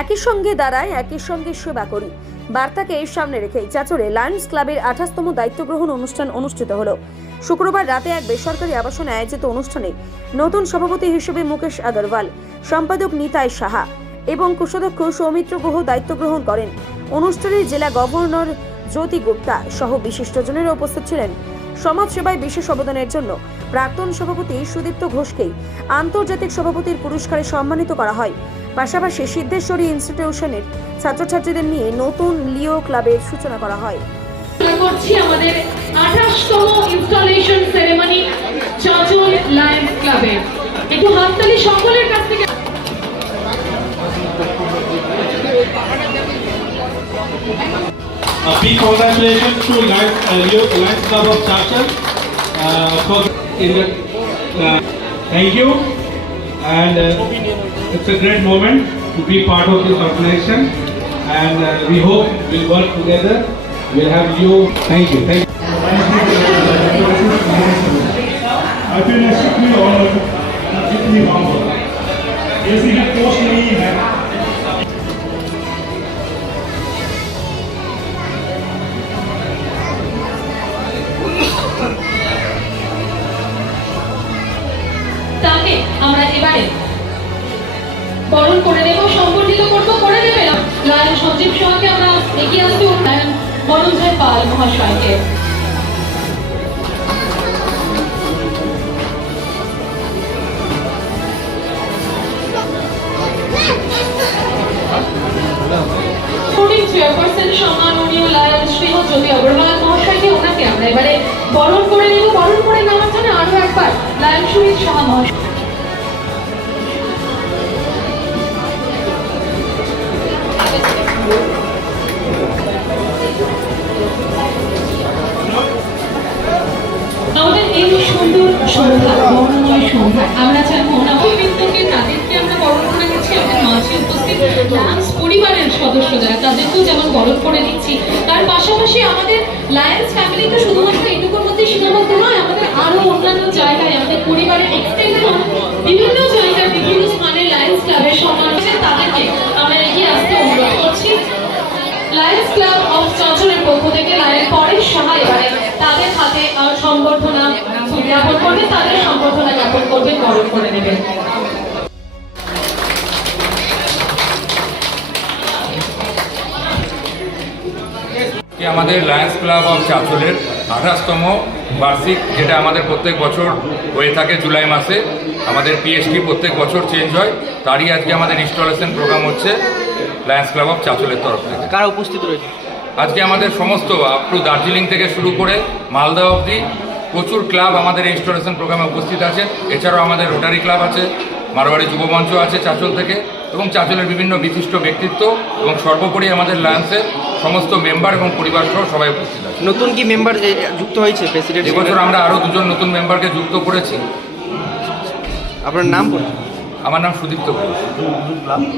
একই সঙ্গে দাঁড়ায়, একই সঙ্গে সেবা করি বার্তাকে সামনে রেখে চাচলে লায়ন্স ক্লাবের 28তম দায়িত্ব গ্রহণ অনুষ্ঠান অনুষ্ঠিত হলো। শুক্রবার রাতে এক বেসরকারি আবাসনে আয়োজিত অনুষ্ঠানে নতুন সভাপতি হিসেবে মুকেশ আগরওয়াল, সম্পাদক নিতাই সাহা এবং কোষাধ্যক্ষ সৌমিত্র গুহ দায়িত্ব গ্রহণ করেন। অনুষ্ঠানে জেলা গভর্নর জ্যোতি গুপ্তা সহ বিশিষ্টজনেরা উপস্থিত ছিলেন। সমাজসেবায় বিশেষ অবদানের জন্য প্রাক্তন সভাপতি সুদীপ্ত ঘোষকে আন্তর্জাতিক সভাপতির পুরস্কারে সম্মানিত করা হয়। পাশাপাশি সিদ্ধেশ্বরী ইনস্টিটিউশনের ছাত্রছাত্রীদের নিয়ে নতুন লিও ক্লাবের সূচনা করা হয়। আমাদের 28তম ইনস্টলেশন সেরেমনি চাচল লায়ন্স ক্লাবে একটু হাততালি সকলের কাছ থেকে। Big congratulations to Lions Club of Chachal thank you, and it's a great moment to be part of this organization, and we hope we'll work together. We'll have you. Thank you. I feel extremely honored and deeply humbled. जैसे कि coach नहीं है তাকে আমরা এবারে বরণ করে দেব, সংবর্ধিত করব, করে দেবে লায়ন সঞ্জীব সহাকে আমরা এগিয়ে আসতে লায়ন বরঞ্জয় পাল মহাশয়কে। চেয়ারপারসন সম্মাননীয় লায়ন শ্রীমৎ জ্যোতি অগ্রওয়াল মহাশয়কে, ওনাকে আমরা এবারে বরণ করে নেব। বরণ করে নেওয়ার জন্য আরো একবার লায়ন সুমিত সাহা মহাশয়। আমাদের এই সুন্দর সন্ধ্যা, বর্ণময় সন্ধ্যা, আমরা চাইবো নববিন্দুকে তাদেরকে আমরা বরণ করে নিচ্ছি। আমাদের মাঝে উপস্থিত লায়ন্স পরিবারের সদস্য যারা, তাদেরকেও যেমন বরণ করে নিচ্ছি, তার পাশাপাশি আমাদের লায়ন্স ফ্যামিলি তো শুধুমাত্র এইটুকুর মধ্যে সীমাবদ্ধ নয়, আমাদের আরো অন্যান্য জায়গায় আমাদের পরিবারের এক্সটেনশন বিভিন্ন জায়গায় বিভিন্ন স্থানে লায়ন্স ক্লাবের সম্মান তাদেরকে আমরা এগিয়ে আসতে অনুরোধ করছি। লায়ন্স ক্লাব অফ চাচলের পক্ষ থেকে লায়ন পরেশ সাহা এবারে তাদের হাতে সম্বর্ধনা জ্ঞাপন করবে, তাদের সম্বর্ধনা জ্ঞাপন করবেন, বরণ করে নেবেন। আমাদের লায়ন্স ক্লাব অফ চাচলের 28তম বার্ষিক, যেটা আমাদের প্রত্যেক বছর হয়ে থাকে জুলাই মাসে। আমাদের পিএসটি প্রত্যেক বছর চেঞ্জ হয়, তারই আজকে আমাদের ইনস্টলেশন প্রোগ্রাম হচ্ছে লায়ন্স ক্লাব অফ চাচলের তরফ থেকে। কারা উপস্থিত রয়েছে আজকে? আমাদের সমস্ত আপ টু দার্জিলিং থেকে শুরু করে মালদা অবধি প্রচুর ক্লাব আমাদের ইনস্টলেশন প্রোগ্রামে উপস্থিত আছেন। এছাড়াও আমাদের রোটারি ক্লাব আছে, মারোয়ারি যুব মঞ্চ আছে চাচল থেকে, এবং চাচলের বিভিন্ন বিশিষ্ট ব্যক্তিত্ব এবং সর্বোপরি আমাদের লায়ন্সের সমস্ত মেম্বার এবং পরিবার সহ সবাই উপস্থিত আছে। নতুন কি মেম্বার যুক্ত হয়েছে প্রেসিডেন্ট? এবছর আমরা আরও 2জন নতুন মেম্বারকে যুক্ত করেছি। আপনার নাম? আমার নাম সুদীপ্ত ঘোষ।